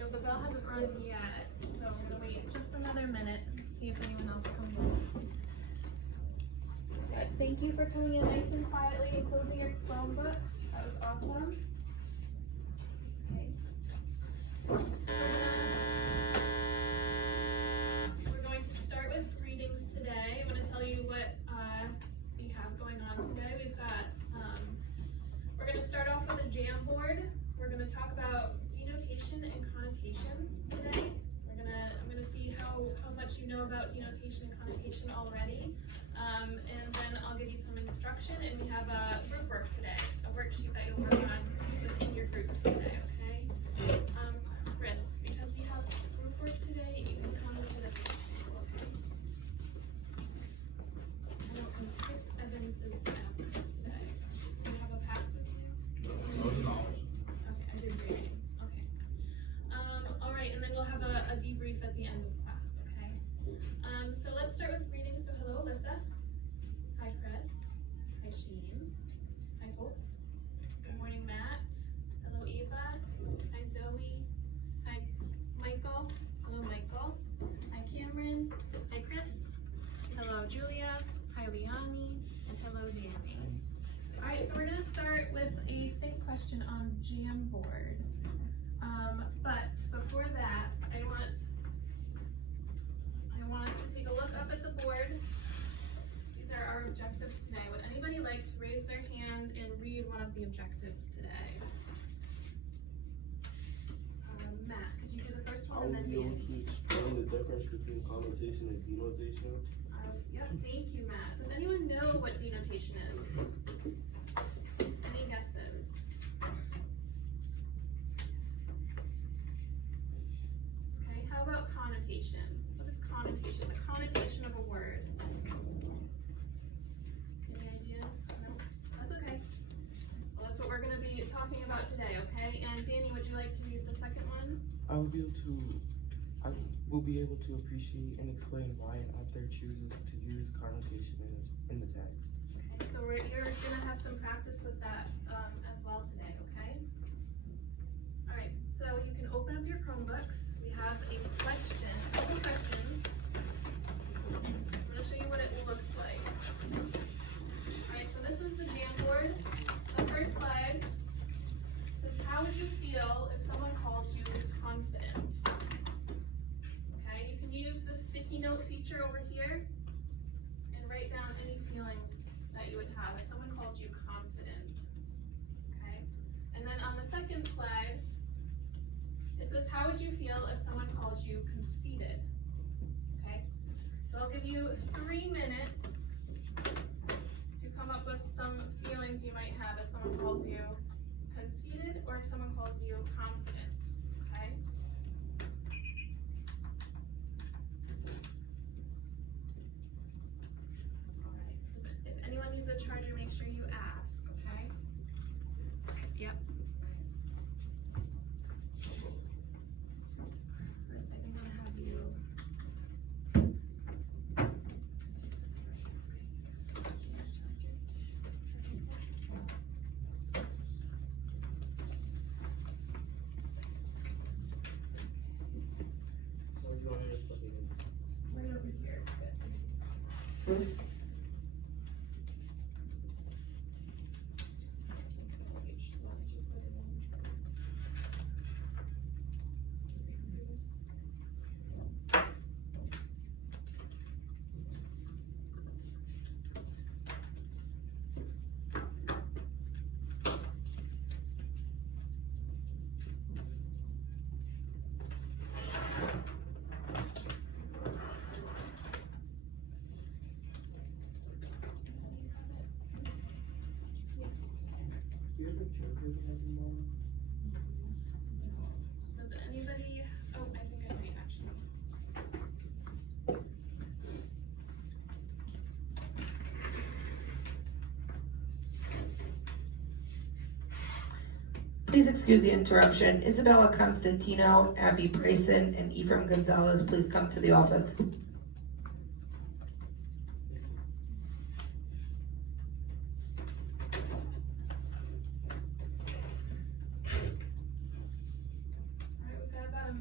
You know, the bell hasn't rung yet, so I'm gonna wait just another minute, see if anyone else comes in. But thank you for coming in nice and quietly and closing your Chromebooks. That was awesome. Okay. We're going to start with readings today. I'm going to tell you what we have going on today. We've got, we're going to start off with a Jamboard. We're going to talk about denotation and connotation today. I'm going to see how much you know about denotation and connotation already. And then I'll give you some instruction, and we have a group work today, a worksheet that you'll work on within your groups today, okay? Chris, because we have group work today, you can come to the table, okay? I know, because Chris Evans is absent today. Do you have a pass with you? No. Okay, I did reading. Okay. All right, and then we'll have a debrief at the end of class, okay? So let's start with reading. So hello, Alyssa. Hi, Chris. Hi, Sheen. Hi, Hope. Good morning, Matt. Hello, Eva. Hi, Zoe. Hi, Michael. Hello, Michael. Hi, Cameron. Hi, Chris. Hello, Julia. Hi, Liani. And hello, Danny. All right, so we're going to start with a think question on Jamboard. But before that, I want us to take a look up at the board. These are our objectives today. Would anybody like to raise their hand and read one of the objectives today? Matt, could you do the first one, and then I'll be able Danny? to explain the difference between connotation and denotation. Yep, thank you, Matt. Does anyone know what denotation is? Any guesses? Okay, how about connotation? What is connotation? The connotation of a word. Any ideas? No? That's okay. Well, that's what we're going to be talking about today, okay? And Danny, would you like to read the second one? I will be able to appreciate and explain why an author chooses to use connotation in the text. Okay, so you're going to have some practice with that as well today, okay? All right, so you can open up your Chromebooks. We have a couple questions. I'm going to show you what it looks like. All right, so this is the Jamboard. The first slide says, how would you feel if someone called you confident? Okay, you can use the sticky note feature over here and write down any feelings that you would have if someone called you confident. Okay, and then on the second slide, it says, how would you feel if someone called you conceited? Okay, so I'll give you 3 minutes to come up with some feelings you might have if someone calls you conceited or if someone calls you confident. Okay. All right. If anyone needs a charger, make sure you ask. Okay. Yep. First, I think I'm gonna have you. Right over here. Good. Do you have a joker that has a mom? Does anybody? Oh, I think I might actually. Please excuse the interruption. Isabella Constantino, Abby Bryson, and Ephraim Gonzalez, please come to the office. All right, we've got about a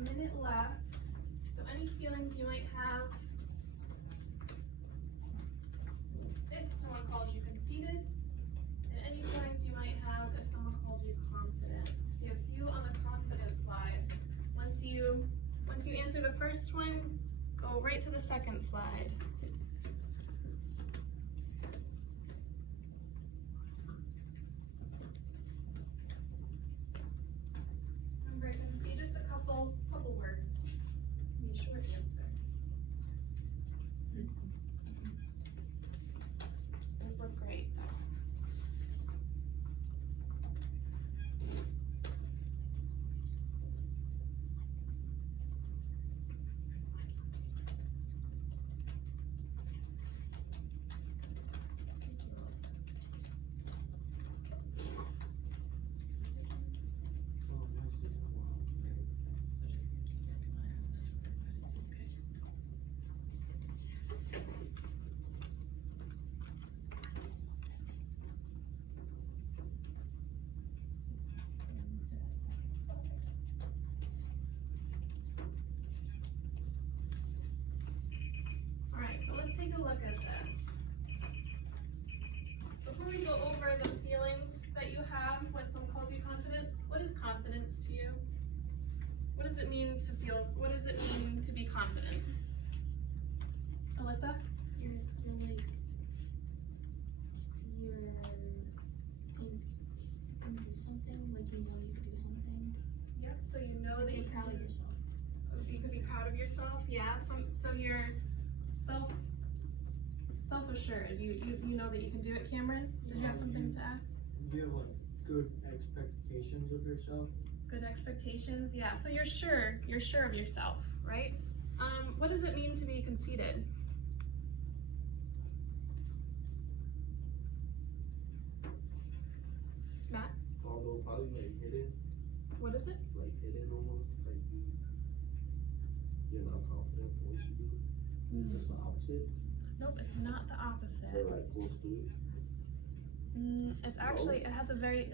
right to the second slide. And we're gonna be just a couple words. Be a short answer. Those look great though. Alright, so let's take a look at this. Before we go over the feelings that you have when someone calls you confident, what is confidence to you? What does it mean to feel, what does it mean to be confident? Alyssa? You can do something, like you know you could do something. Yep, so you know that You're you proud of yourself. You could be proud of yourself, yeah. So you're self-assured. You know that you can do it. Cameron, did you have something to add? You have like good expectations of yourself. Good expectations, yeah. So you're sure of yourself, right? What does it mean to be conceited? Matt, Although probably like hidden, what is it? like hidden almost, like you're not confident in what you do. That's the opposite. Nope, it's not the opposite. Or like close to it. It's actually it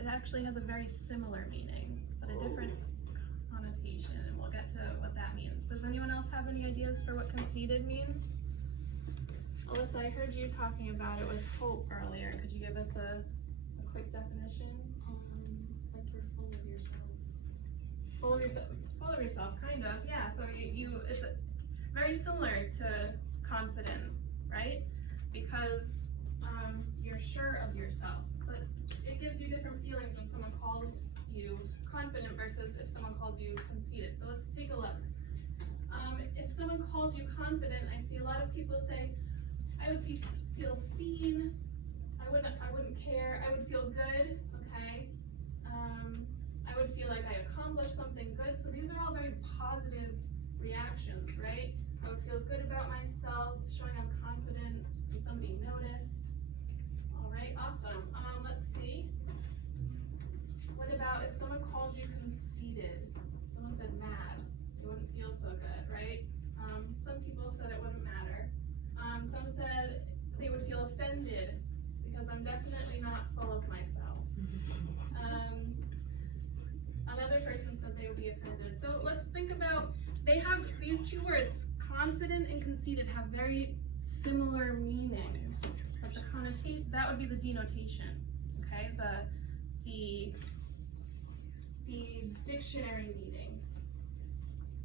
actually has a very similar meaning, but a different connotation, and we'll get to what that means. Does anyone else have any ideas for what conceited means? Alyssa, I heard you talking about it with Hope earlier. Could you give us a quick definition? Like you're full of yourself. Full of yourself, kind of, yeah. So it's very similar to confident, right? Because you're sure of yourself, but it gives you different feelings when someone calls you confident versus if someone calls you conceited. So let's take a look. If someone called you confident, I see a lot of people say, I would feel seen. I wouldn't care. I would feel good. Okay. I would feel like I accomplished something good. So these are all very positive reactions, right? I would feel good about myself, showing I'm confident, and somebody noticed. All right, awesome. Let's see. What about if someone called you conceited? Someone said mad. It wouldn't feel so good, right? Some people said it wouldn't matter. Some said they would feel offended because I'm definitely not full of myself. Another person said they would be offended. So let's think about, they have these two words, confident and conceited, have very similar meanings. But the connotation, that would be the denotation, okay? The dictionary meaning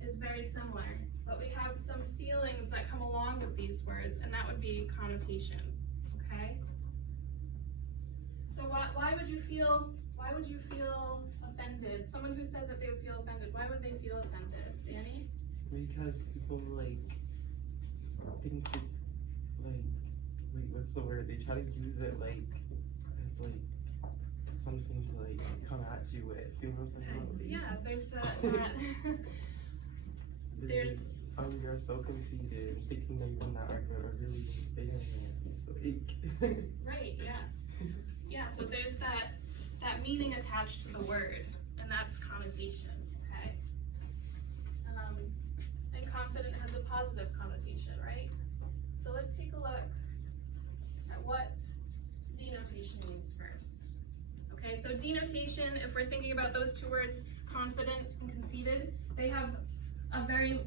is very similar, but we have some feelings that come along with these words, and that would be connotation, okay? So why would you feel offended? Someone who said that they would feel offended, why would they feel offended? Danny? Because people like think it's like, wait, what's the word? They try to use it like as like something to like come at you with. You know what I'm saying? Like, Yeah, there's that there's oh, you're so conceited, thinking that you're not or really failing it. right, yes. Yeah, so there's that meaning attached to the word, and that's connotation, okay? And confident has a positive connotation, right? So let's take a look at what denotation means first. Okay, so denotation, if we're thinking about those two words, confident and conceited, they have a very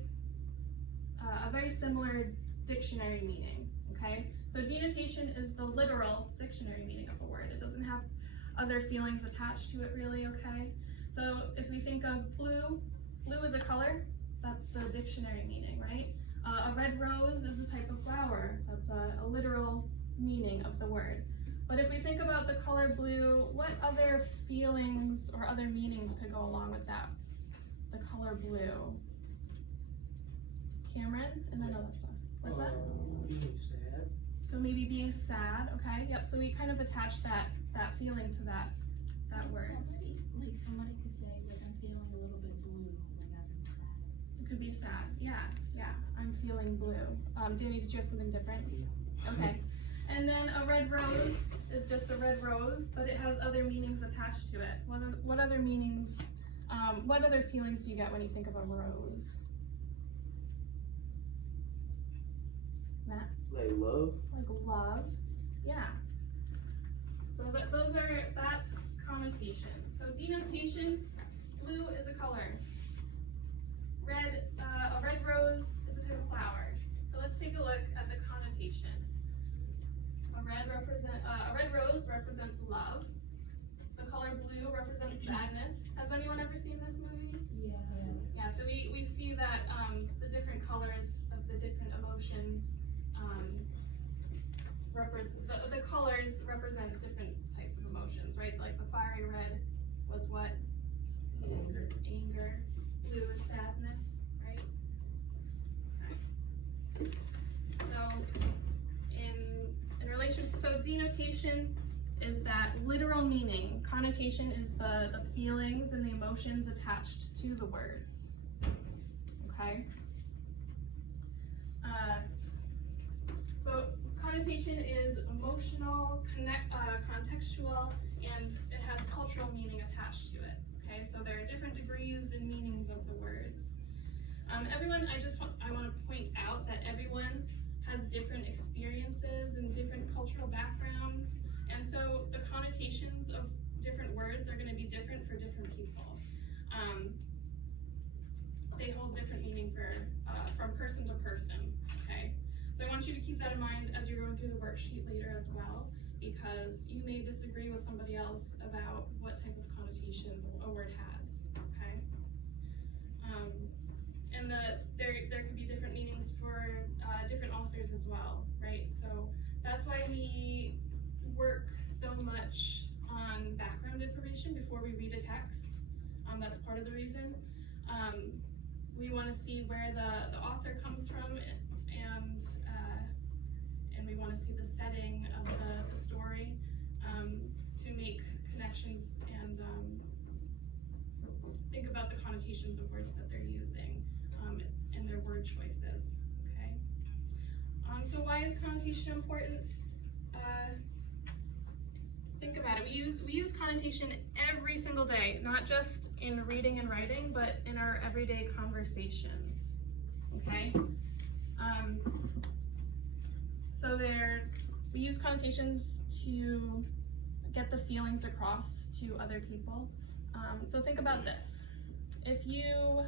similar dictionary meaning, okay? So denotation is the literal dictionary meaning of a word. It doesn't have other feelings attached to it really, okay? So if we think of blue is a color, that's the dictionary meaning, right? A red rose is a type of flower. That's a literal meaning of the word. But if we think about the color blue, what other feelings or other meanings could go along with that? The color blue. Cameron and then Alyssa. What's that? Being sad. So maybe being sad, okay? Yep, so we kind of attach that feeling to that word. Somebody could say, like, I'm feeling a little bit blue, like as in sad. It could be sad, yeah. I'm feeling blue. Danny, did you have something different? Okay. And then a red rose is just a red rose, but it has other meanings attached to it. What other meanings, what other feelings do you get when you think of a rose? Matt? Like love? Like love, yeah. So that's connotation. So denotation, blue is a color. A red rose is a type of flower. So let's take a look at the connotation. A red rose represents love. The color blue represents sadness. Has anyone ever seen this movie? Yeah. Yeah, so we see that the different colors of the different emotions the colors represent different types of emotions, right? Like the fiery red was what? Anger. Blue is sadness, right? Okay. So in relation, so denotation is that literal meaning. Connotation is the feelings and the emotions attached to the words. Okay? So connotation is emotional, contextual, and it has cultural meaning attached to it. Okay, so there are different degrees and meanings of the words. Everyone, I want to point out that everyone has different experiences and different cultural backgrounds, and so the connotations of different words are going to be different for different people. They hold different meaning from person to person. Okay. So I want you to keep that in mind as you're going through the worksheet later as well, because you may disagree with somebody else about what type of connotation a word has, okay? And there could be different meanings for different authors as well, right? So that's why we work so much on background information before we read a text. That's part of the reason. We want to see where the author comes from, and we want to see the setting of the story to make connections and think about the connotations of words that they're using and their word choices. Okay. So why is connotation important? Think about it. We use connotation every single day, not just in reading and writing, but in our everyday conversations. Okay. So we use connotations to get the feelings across to other people. So think about this. If you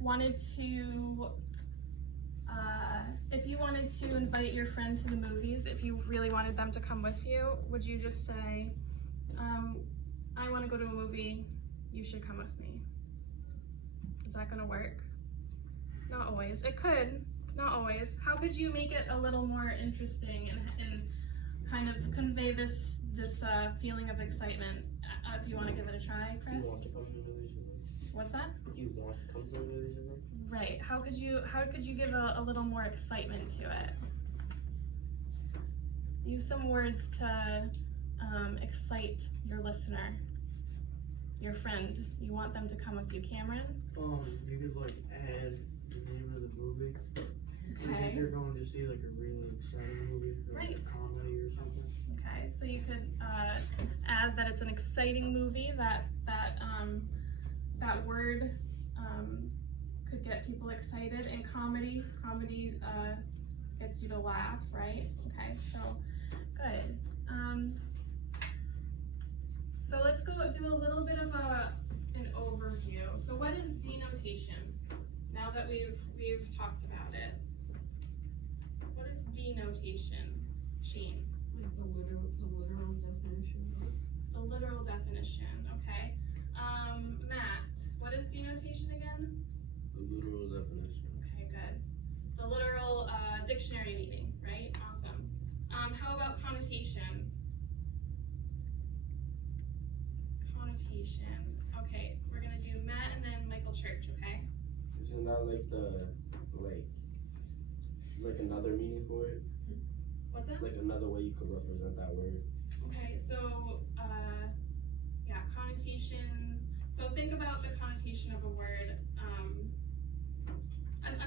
wanted to invite your friend to the movies, if you really wanted them to come with you, would you just say, I want to go to a movie, you should come with me? Is that going to work? Not always. It could. Not always. How could you make it a little more interesting and kind of convey this feeling of excitement? Do you want to give it a try, Chris? You want to come to the movies with me? What's that? You want to come to the movies with me? Right. How could you give a little more excitement to it? Use some words to excite your listener, your friend. You want them to come with you. Cameron? You could like add the name of the movie. Like Okay. if you're going to see like a really exciting movie, or like Right. a comedy or something. Okay, so you could add that it's an exciting movie, that word could get people excited, and comedy gets you to laugh, right? Okay, so good. So let's go do a little bit of an overview. So what is denotation? Now that we've talked about it, what is denotation, Sheen? Like the literal definition. The literal definition, okay. Matt, what is denotation again? The literal definition. Okay, good. The dictionary meaning, right? Awesome. How about connotation? Connotation. Okay, we're gonna do Matt and then Michael Church, okay? Isn't that like another meaning for it? What's that? Like another way you could represent that word? Okay, so, yeah, connotation. So think about the connotation of a word.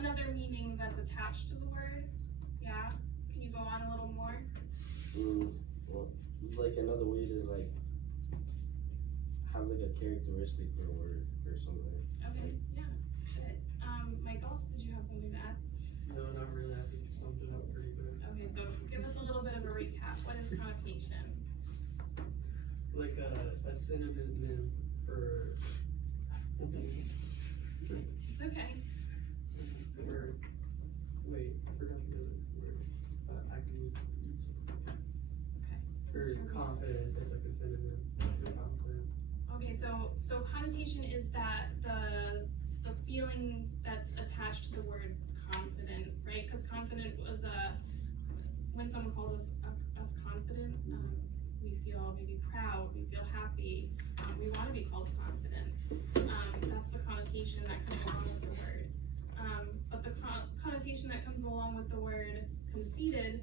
Another meaning that's attached to the word. Yeah? Can you go on a little more? Well, it's like another way to like have like a characteristic for a word or something. Okay, yeah, good. Michael, did you have something to add? No, not really, I think you summed it up pretty good. Okay, so give us a little bit of a recap. What is connotation? Like a synonym for, It's okay. wait, I forgot the other word, but I can use. Okay. For confident, it's like a synonym for confident. Okay, so connotation is that the feeling that's attached to the word confident, right? Because confident was when someone calls us confident, we feel maybe proud, we feel happy, we want to be called confident. That's the connotation that comes along with the word. But the connotation that comes along with the word conceited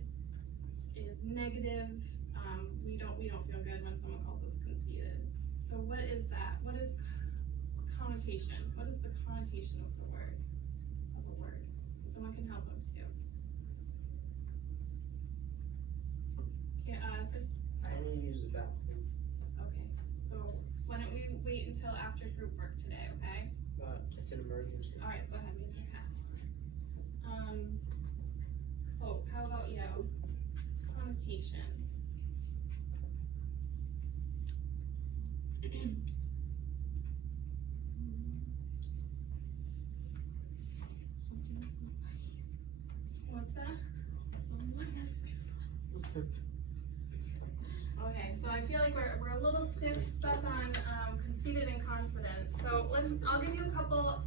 is negative. We don't feel good when someone calls us conceited. So what is that? What is connotation? What is the connotation of the word? Of a word? Someone can help them too. Okay, Chris. I only use the vowel, Okay, so why don't we wait until after group work today, okay? but it's an emergency. All right, go ahead, make your pass. Hope, how about you? Connotation. What's that? Okay, so I feel like we're a little stuck on conceited and confident. So I'll give you a couple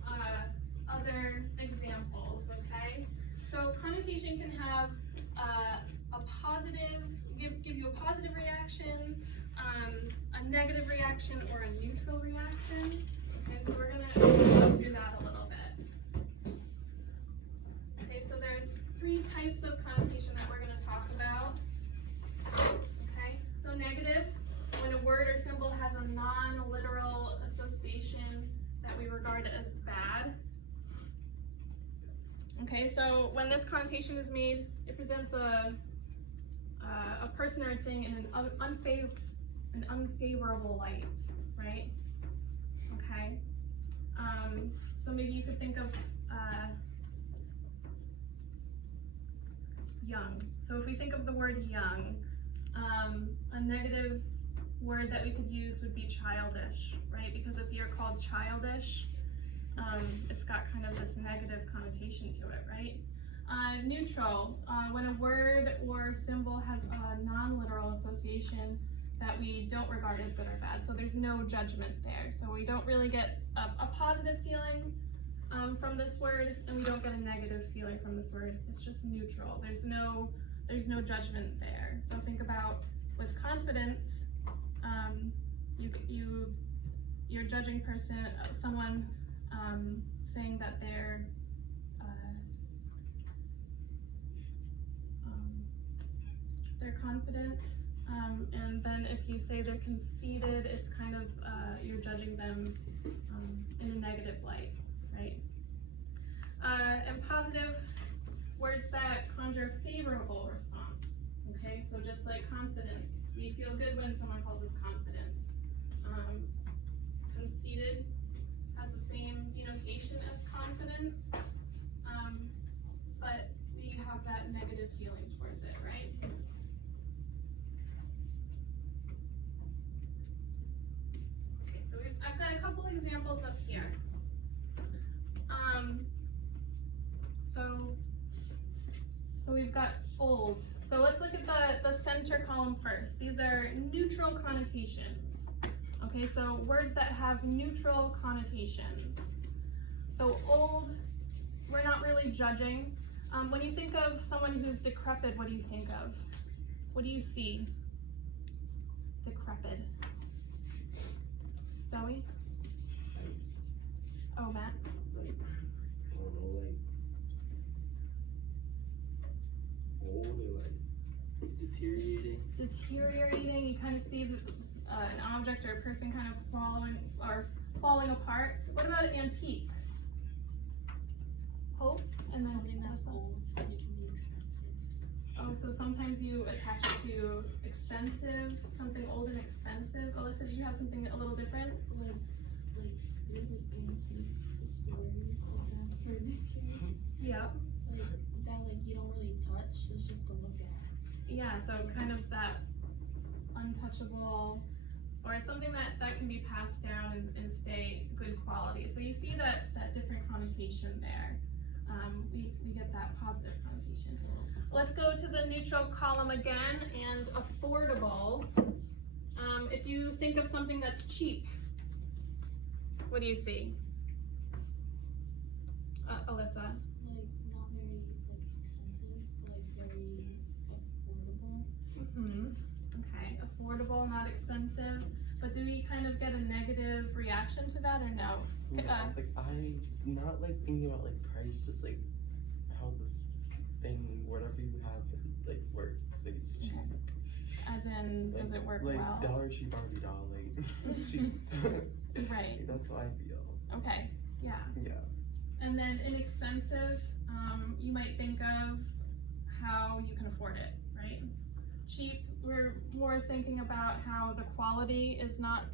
other examples, okay? So connotation can have a positive, give you a positive reaction, a negative reaction, or a neutral reaction. Okay, so we're gonna go through that a little bit. Okay, so there are 3 types of connotation that we're gonna talk about. Okay, so negative, when a word or symbol has a non-literal association that we regard as bad. Okay, so when this connotation is made, it presents a person or thing in an unfavorable light, right? Okay, so maybe you could think of young. So if we think of the word young, a negative word that we could use would be childish, right? Because if you're called childish, it's got kind of this negative connotation to it, right? Neutral, when a word or symbol has a non-literal association that we don't regard as good or bad, so there's no judgment there. So we don't really get a positive feeling from this word, and we don't get a negative feeling from this word. It's just neutral. There's no judgment there. So think about with confidence, you're judging someone saying that they're confident, and then if you say they're conceited, it's kind of you're judging them in a negative light, right? And positive words that conjure favorable response. Okay, so just like confidence, we feel good when someone calls us confident. Conceited has the same denotation as confidence, but we have that negative feeling towards it, right? Okay, so I've got a couple examples up here. So we've got old. So let's look at the center column first. These are neutral connotations. Okay, so words that have neutral connotations. So old, we're not really judging. When you think of someone who's decrepit, what do you think of? What do you see? Decrepit. Zoe? Oh, Matt? Like, I don't know, like, old or like deteriorating. Deteriorating, you kind of see an object or a person kind of falling apart. What about antique? Hope? And then Something that's old, but it can be expensive. oh, so sometimes you attach it to expensive, something old and expensive. Alyssa, did you have something a little different? Like really antique stories, like furniture. Yeah. Like that, like you don't really touch. It's just to look at. Yeah, so kind of that untouchable, or something that can be passed down and stay good quality. So you see that different connotation there. We get that positive connotation. Let's go to the neutral column again, and affordable. If you think of something that's cheap, what do you see? Alyssa? Like not very like expensive, like very affordable. Mm-hmm. Okay, affordable, not expensive. But do we kind of get a negative reaction to that or no? Yeah, it's like I not like thinking about like price, just like how the thing, whatever you have, like works. Like it's cheap. As in, does it work like well? dollar cheap Barbie doll, like cheap. Right. Like, that's how I feel. Okay, yeah. Yeah. And then inexpensive, you might think of how you can afford it, right? Cheap, we're more thinking about how the quality is not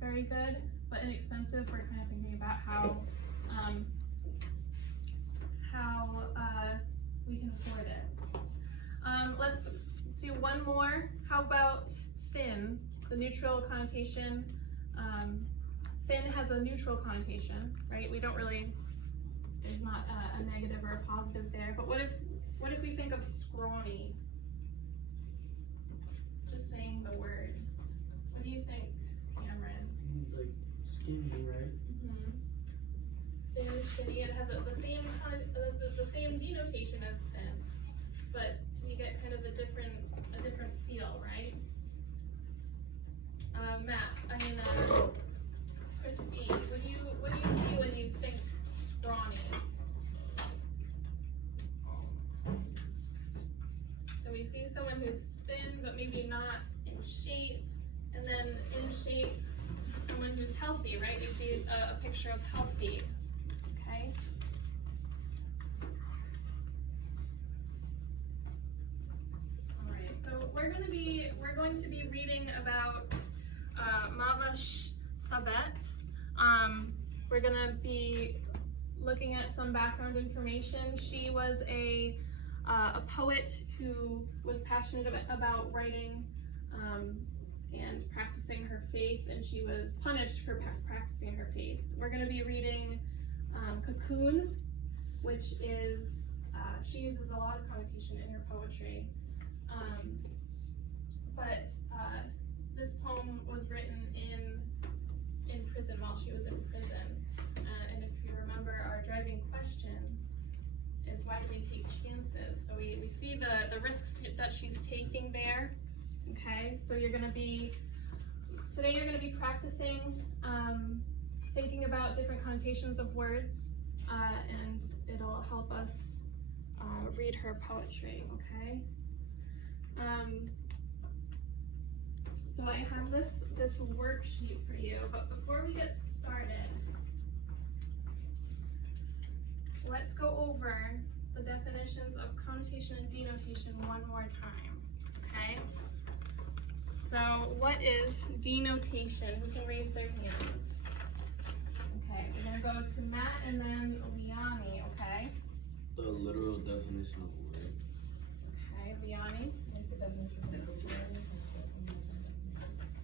very good, but inexpensive, we're kind of thinking about how we can afford it. Let's do one more. How about thin, the neutral connotation? Thin has a neutral connotation, right? We don't really, there's not a negative or a positive there, but what if we think of scrawny? Just saying the word. What do you think, Cameron? Like skinny, right? Mm-hmm. Thin, skinny, it has the same denotation as thin, but you get kind of a different feel, right? Christine, what do you see when you think scrawny? So we see someone who's thin, but maybe not in shape, and then in shape, someone who's healthy, right? You see a picture of healthy, okay? All right, so we're going to be reading about Mavash Sabet. We're gonna be looking at some background information. She was a poet who was passionate about writing and practicing her faith, and she was punished for practicing her faith. We're going to be reading Cocoon, which is, she uses a lot of connotation in her poetry, but this poem was written in prison, while she was in prison. And if you remember, our driving question is, why do we take chances? So we see the risks that she's taking there. Okay, so today you're gonna be practicing thinking about different connotations of words, and it'll help us read her poetry, okay? So I have this worksheet for you, but before we get started, let's go over the definitions of connotation and denotation one more time, okay? So what is denotation? Who can raise their hand? Okay, we're gonna go to Matt and then Liani, okay? The literal definition of a word. Okay, Liani?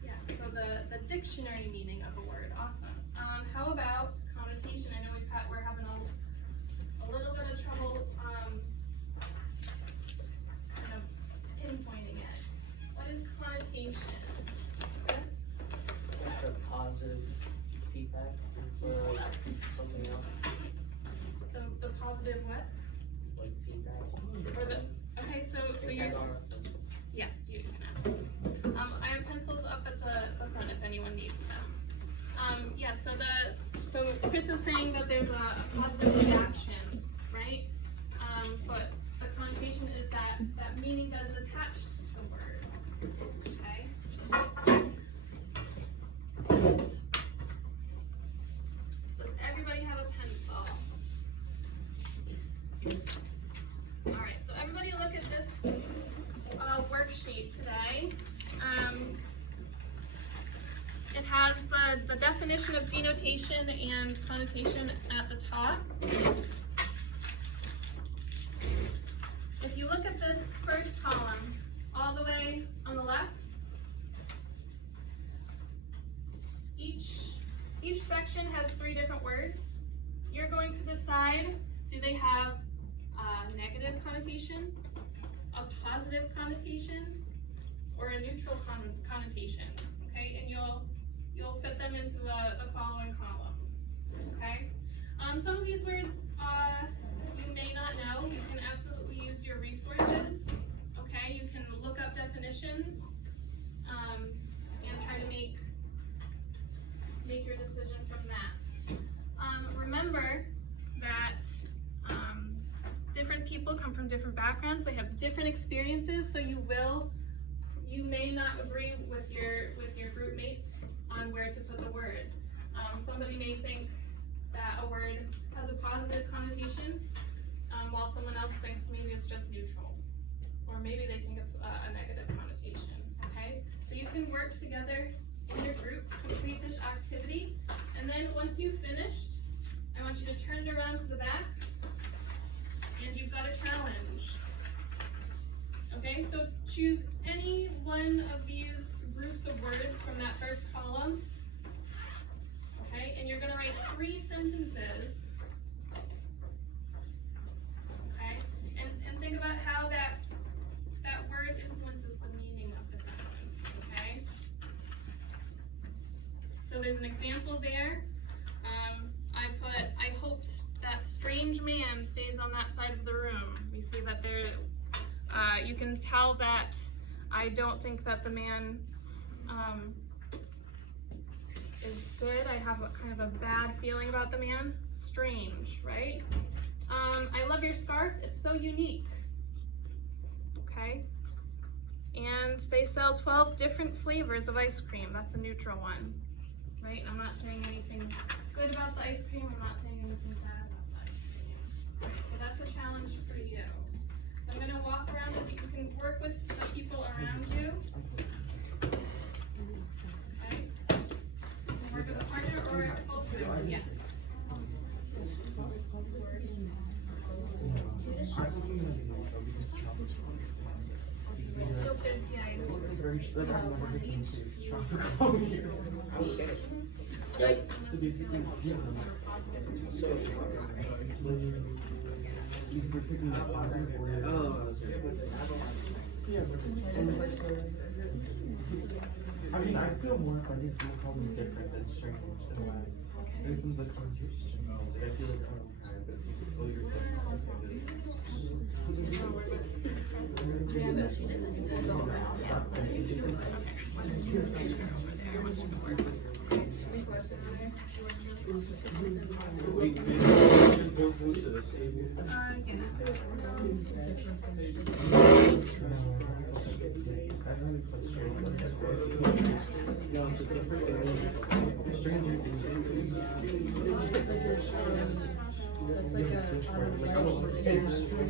Yeah, so the dictionary meaning of a word, awesome. How about connotation? I know we're having a little bit of trouble kind of pinpointing it. What is connotation? Chris? Like a positive feedback or like something else. The positive what? Like feedback. Or the, okay, so you're, yes, you can absolutely. I have pencils up at the front if anyone needs them. Yeah, so Chris is saying that there's a positive reaction, right? But the connotation is that meaning that is attached to the word, okay? Does everybody have a pencil? Alright, so everybody look at this worksheet today. It has the definition of denotation and connotation at the top. If you look at this first column, all the way on the left, each section has 3 different words. You're going to decide, do they have a negative connotation, a positive connotation, or a neutral connotation, okay? And you'll fit them into the following columns, okay? Some of these words you may not know. You can absolutely use your resources, okay? You can look up definitions and try to make your decision from that. Remember that different people come from different backgrounds. They have different experiences, so you may not agree with your group mates on where to put the word. Somebody may think that a word has a positive connotation, while someone else thinks maybe it's just neutral, or maybe they think it's a negative connotation, okay? So you can work together in your groups, complete this activity, and then once you've finished, I want you to turn it around to the back, and you've got a challenge. Okay, so choose any one of these groups of words from that first column, okay, and you're gonna write 3 sentences. Okay, and think about how that word influences the meaning of the sentence, okay? So there's an example there. I hope that strange man stays on that side of the room. We see that there, you can tell that I don't think that the man is good. I have a kind of a bad feeling about the man. Strange, right? I love your scarf. It's so unique. Okay? And they sell 12 different flavors of ice cream. That's a neutral one, right? I'm not saying anything good about the ice cream. I'm not saying anything bad about the ice cream. Right, so that's a challenge for you. So I'm going to walk around so you can work with the people around you. Okay? You can work with a partner or a full group. Yes. Nope, there's, yeah, I know. Guys, I mean, I feel more if I just look all different than strange and like this is the connotation. I feel like Yeah, but she doesn't go around. That's like a